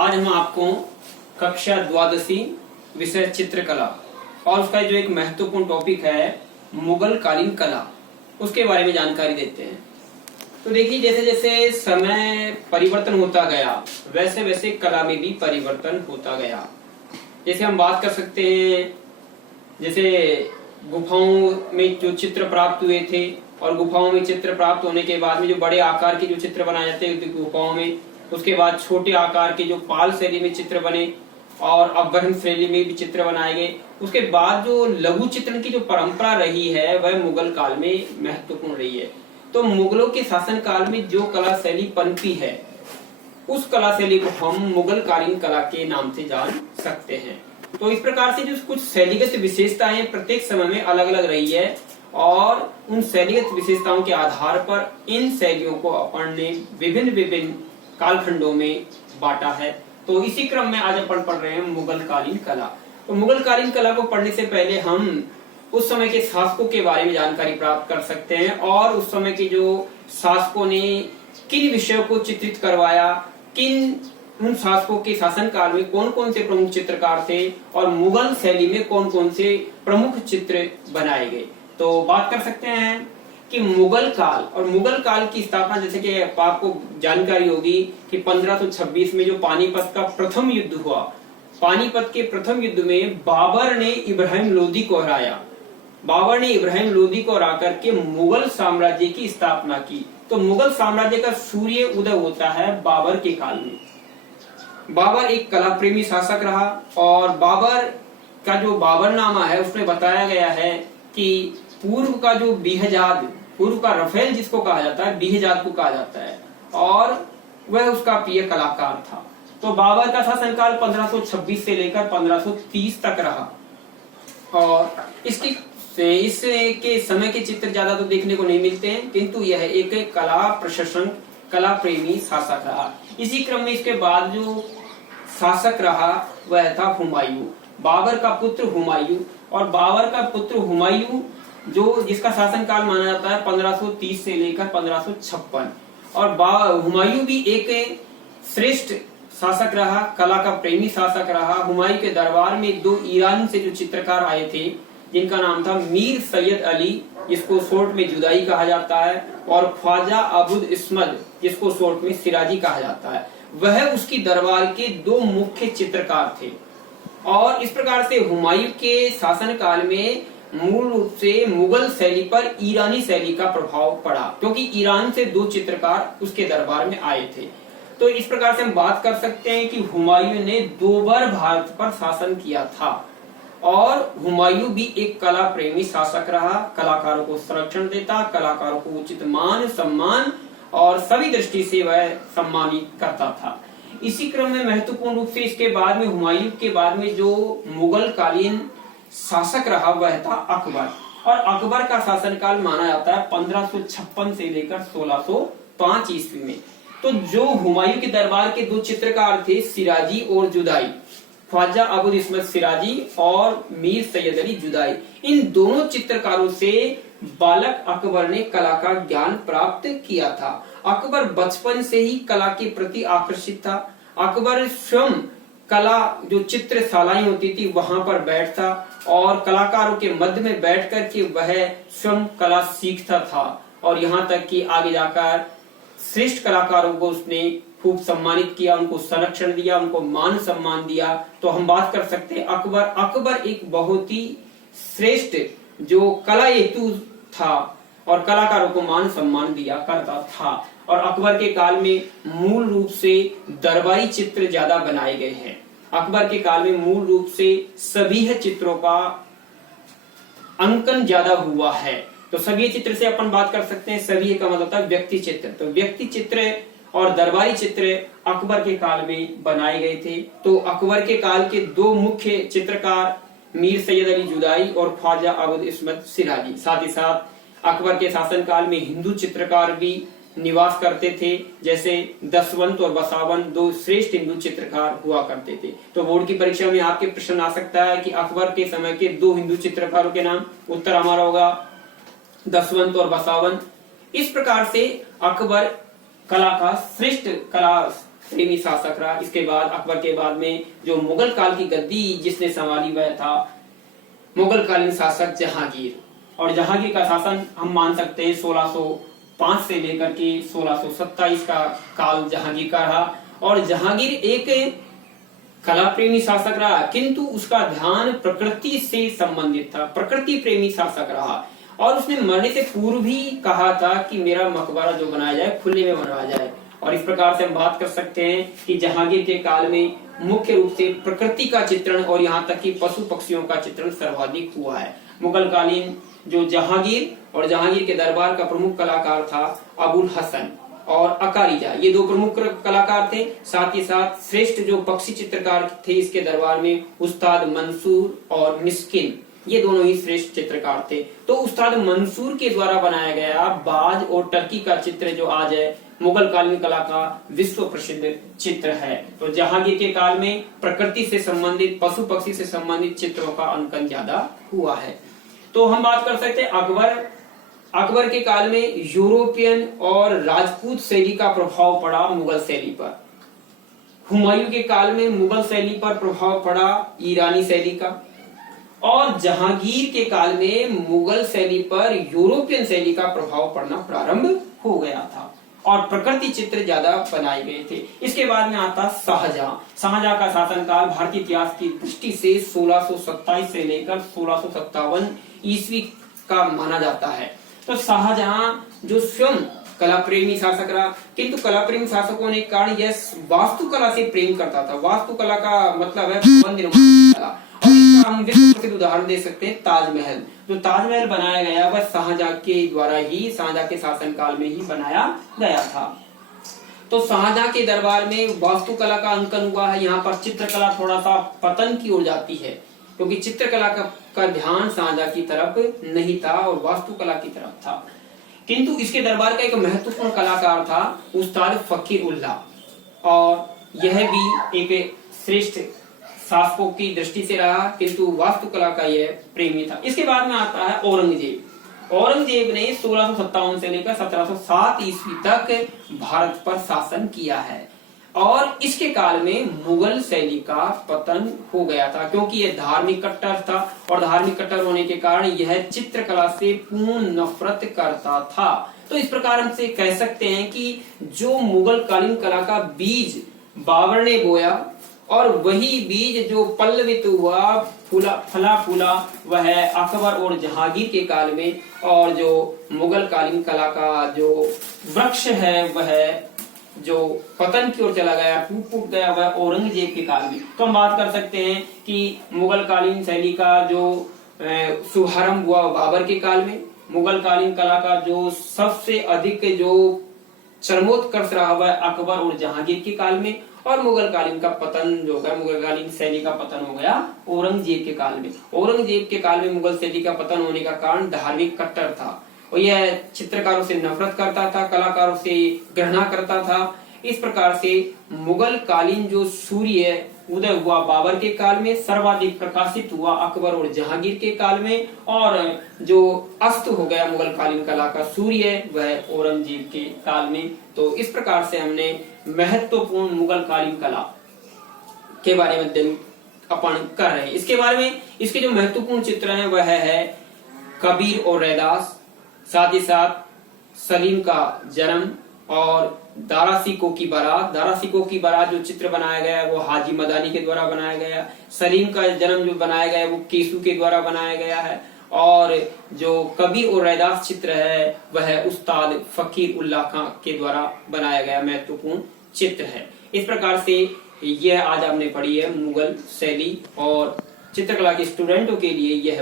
आज हम आपको कक्षा द्वादशी विषय चित्रकला और उसका जो एक महत्वपूर्ण टॉपिक है मुगल कालीन कला, उसके बारे में जानकारी देते हैं। तो देखिए, जैसे जैसे समय परिवर्तन होता गया वैसे वैसे कला में भी परिवर्तन होता गया। जैसे हम बात कर सकते हैं, जैसे गुफाओं में जो चित्र प्राप्त हुए थे और गुफाओं में चित्र प्राप्त होने के बाद में जो बड़े आकार के जो चित्र बनाए जाते हैं गुफाओं में, उसके बाद छोटे आकार के जो पाल शैली में चित्र बने और अपभ्रंश शैली में भी चित्र बनाए गए। उसके बाद जो लघु चित्रण की जो परंपरा रही है वह मुगल काल में महत्वपूर्ण रही है। तो मुगलों के शासन काल में जो कला शैली पनपी है उस कला शैली को हम मुगल कालीन कला के नाम से जान सकते हैं। तो इस प्रकार से जो कुछ शैलीगत विशेषताएं प्रत्येक समय में अलग अलग रही है और उन शैलीगत विशेषताओं के आधार पर इन शैलियों को अपन ने विभिन्न विभिन्न कालखंडों में बांटा है। तो इसी क्रम में आज अपन पढ़ रहे हैं मुगल कालीन कला। तो मुगल कालीन कला को पढ़ने से पहले हम उस समय के शासकों के बारे में जानकारी प्राप्त कर सकते हैं और उस समय के जो शासकों ने किन विषयों को चित्रित करवाया, किन उन शासकों के शासन काल में कौन कौन से प्रमुख चित्रकार थे और मुगल शैली में कौन कौन से प्रमुख चित्र बनाए गए। तो बात कर सकते हैं कि मुगल काल और मुगल काल की स्थापना, जैसे कि आपको जानकारी होगी कि 1526 में जो पानीपत का प्रथम युद्ध हुआ, पानीपत के प्रथम युद्ध में बाबर ने इब्राहिम लोदी को हराया। बाबर ने इब्राहिम लोदी को हरा करके मुगल साम्राज्य की स्थापना की। तो मुगल साम्राज्य का सूर्य उदय होता है बाबर के काल में। बाबर एक कला प्रेमी शासक रहा और बाबर का जो बाबरनामा है उसमें बताया गया है कि पूर्व का जो बिहजाद, पूर्व का रफेल जिसको कहा जाता है, बिहजाद को कहा जाता है और वह उसका प्रिय कलाकार था। तो बाबर का शासनकाल 1526 से लेकर 1530 तक रहा और इसके समय के चित्र ज्यादा तो देखने को नहीं मिलते हैं, किंतु यह एक कला प्रशंसक, कला प्रेमी शासक रहा। इसी क्रम में इसके बाद जो शासक रहा वह था हुमायूं, बाबर का पुत्र हुमायूं। और बाबर का पुत्र हुमायूं जो जिसका शासनकाल माना जाता है 1530 से लेकर 1556 और हुमायूं भी एक श्रेष्ठ शासक रहा, कला का प्रेमी शासक रहा। हुमायूं के दरबार में दो ईरान से जो चित्रकार आए थे जिनका नाम था मीर सैयद अली, जिसको शॉर्ट में जुदाई कहा जाता है, और ख्वाजा अबुद इस्मत, जिसको शॉर्ट में सिराजी कहा जाता है, वह उसकी दरबार के दो मुख्य चित्रकार थे। और इस प्रकार से हुमायूं के शासन काल में मूल रूप से मुगल शैली पर ईरानी शैली का प्रभाव पड़ा, क्योंकि ईरान से दो चित्रकार उसके दरबार में आए थे। तो इस प्रकार से हम बात कर सकते हैं कि हुमायूं ने 2 बार भारत पर शासन किया था और हुमायूं भी एक कला प्रेमी शासक रहा, कलाकारों को संरक्षण देता, कलाकारों को उचित मान सम्मान और सभी दृष्टि से वह सम्मानित करता था। इसी क्रम में महत्वपूर्ण रूप से इसके बाद में हुमायूं के बाद में जो मुगल कालीन शासक रहा वह था अकबर। और अकबर का शासनकाल माना जाता है 1556 से लेकर 1605 ईस्वी में। तो जो हुमायूं के दरबार के 2 चित्रकार थे सिराजी और जुदाई, ख्वाजा अबुल इस्मत सिराजी और मीर सैयद अली जुदाई, इन दोनों चित्रकारों से बालक अकबर ने कला का ज्ञान प्राप्त किया था। अकबर बचपन से ही कला के प्रति आकर्षित था। अकबर स्वयं कला जो चित्रशालाएं होती थी वहां पर बैठता और कलाकारों के मध्य में बैठ कर के वह स्वयं कला सीखता था और यहाँ तक कि आगे जाकर श्रेष्ठ कलाकारों को उसने खूब सम्मानित किया, उनको संरक्षण दिया, उनको मान सम्मान दिया। तो हम बात कर सकते हैं अकबर एक बहुत ही श्रेष्ठ जो कला हेतु था और कलाकारों को मान सम्मान दिया करता था। और अकबर के काल में मूल रूप से दरबारी चित्र ज्यादा बनाए गए हैं। अकबर के काल में मूल रूप से सभी चित्रों का अंकन ज्यादा हुआ है। तो सभी चित्र से अपन बात कर सकते हैं, सभी का मतलब होता है व्यक्ति चित्र। तो व्यक्ति चित्र और दरबारी चित्र अकबर के काल में बनाए गए थे। तो अकबर के काल के 2 मुख्य चित्रकार मीर सैयद अली जुदाई और ख्वाजा अबुल इस्मत सिराजी। साथ ही साथ अकबर के शासन काल में हिंदू चित्रकार भी निवास करते थे, जैसे दसवंत और बसावन 2 श्रेष्ठ हिंदू चित्रकार हुआ करते थे। तो बोर्ड की परीक्षा में आपके प्रश्न आ सकता है कि अकबर के समय के 2 हिंदू चित्रकारों के नाम। उत्तर हमारा होगा दसवंत और बसावन। इस प्रकार से अकबर कला का श्रेष्ठ कला प्रेमी शासक रहा। इसके बाद अकबर के बाद में जो मुगल काल की गद्दी जिसने संभाली वह था मुगल कालीन शासक जहांगीर। और जहांगीर का शासन हम मान सकते हैं 1605 से लेकर के 1627 का काल जहांगीर का रहा। और जहांगीर एक कला प्रेमी शासक रहा, किंतु उसका ध्यान प्रकृति से संबंधित था, प्रकृति प्रेमी शासक रहा। और उसने मरने से पूर्व भी कहा था कि मेरा मकबरा जो बनाया जाए खुले में बनवाया जाए। और इस प्रकार से हम बात कर सकते हैं कि जहांगीर के काल में मुख्य रूप से प्रकृति का चित्रण और यहाँ तक कि पशु पक्षियों का चित्रण सर्वाधिक हुआ है। मुगल कालीन जो जहांगीर और जहांगीर के दरबार का प्रमुख कलाकार था अबुल हसन और अकारीजा, ये दो प्रमुख कलाकार थे। साथ ही साथ श्रेष्ठ जो पक्षी चित्रकार थे इसके दरबार में उस्ताद मंसूर और मिस्किन, ये दोनों ही श्रेष्ठ चित्रकार थे। तो उस्ताद मंसूर के द्वारा बनाया गया बाज और टर्की का चित्र जो आज है मुगल कालीन कला का विश्व प्रसिद्ध चित्र है। तो जहांगीर के काल में प्रकृति से संबंधित पशु पक्षी से संबंधित चित्रों का अंकन ज्यादा हुआ है। तो हम बात कर सकते हैं अकबर के काल में यूरोपियन और राजपूत शैली का प्रभाव पड़ा मुगल शैली पर। हुमायूं के काल में मुगल शैली पर प्रभाव पड़ा ईरानी शैली का। और जहांगीर के काल में मुगल शैली पर यूरोपियन शैली का प्रभाव पड़ना प्रारंभ हो गया था और प्रकृति चित्र ज्यादा बनाए गए थे। इसके बाद में आता शाहजहां का शासनकाल भारतीय इतिहास की दृष्टि से 1627 से लेकर 1657 ईस्वी का माना जाता है। तो शाहजहां जो स्वयं कला प्रेमी शासक रहा, किंतु कला प्रेमी शासक होने के कारण यह वास्तुकला से प्रेम करता था। वास्तुकला का मतलब है भवन निर्माण कला। और इसका हम विश्व प्रसिद्ध उदाहरण दे सकते हैं ताजमहल। जो ताजमहल बनाया गया वह शाहजहां के द्वारा ही शाहजहां के शासनकाल में ही बनाया गया था। तो शाहजहां के दरबार में वास्तुकला का अंकन हुआ है। यहाँ पर चित्रकला थोड़ा सा पतन की ओर जाती है क्योंकि चित्रकला का ध्यान शाहजहां की तरफ नहीं था और वास्तुकला की तरफ था। किंतु इसके दरबार का एक महत्वपूर्ण कलाकार था उस्ताद फकीर उल्लाह और यह भी एक श्रेष्ठ शासकों की दृष्टि से रहा, किंतु वास्तुकला का यह प्रेमी था। इसके बाद में आता है औरंगजेब ने 1657 से लेकर 1707 ईस्वी तक भारत पर शासन किया है। और इसके काल में मुगल शैली का पतन हो गया था क्योंकि यह धार्मिक कट्टर था और धार्मिक कट्टर होने के कारण यह चित्रकला से पूर्ण नफरत करता था। तो इस प्रकार हमसे कह सकते हैं कि जो मुगल कालीन कला का बीज बाबर ने बोया और वही बीज जो पल्लवित हुआ फला फूला वह अकबर और जहांगीर के काल में, और जो मुगल कालीन कला का जो वृक्ष है वह जो पतन की ओर चला गया, टूट गया, वह औरंगजेब के काल में। तो हम बात कर सकते हैं कि मुगल कालीन शैली का जो शुभारंभ हुआ बाबर के काल में। मुगल कालीन कला का जो सबसे अधिक जो चरमोत्कर्ष रहा वह अकबर और जहांगीर के काल में, और मुगल कालीन का पतन जो है मुगल कालीन शैली का पतन हो गया औरंगजेब के काल में। औरंगजेब के काल में मुगल शैली का पतन होने का कारण धार्मिक कट्टर था और यह चित्रकारों से नफरत करता था, कलाकारों से घृणा करता था। इस प्रकार से मुगल कालीन जो सूर्य उदय हुआ बाबर के काल में, सर्वाधिक प्रकाशित हुआ अकबर और जहांगीर के काल में, और जो अस्त हो गया मुगल कालीन कला का सूर्य वह औरंगजेब के काल में। तो इस प्रकार से हमने महत्वपूर्ण मुगल कालीन कला के बारे में अध्ययन अपन कर रहे हैं। इसके बारे में इसके जो महत्वपूर्ण चित्र हैं वह है कबीर और रैदास, साथ ही साथ सलीम का जन्म और दारा सिकों की बारात जो चित्र बनाया गया है वो हाजी मदानी के द्वारा बनाया गया। सलीम का जन्म जो बनाया गया है वो केसू के द्वारा बनाया गया है, और जो कबीर और रैदास चित्र है वह उस्ताद फकीर उल्लाह खां के द्वारा बनाया गया महत्वपूर्ण चित्र है। इस प्रकार से यह आज हमने पढ़ी है मुगल शैली, और चित्रकला के स्टूडेंटों के लिए यह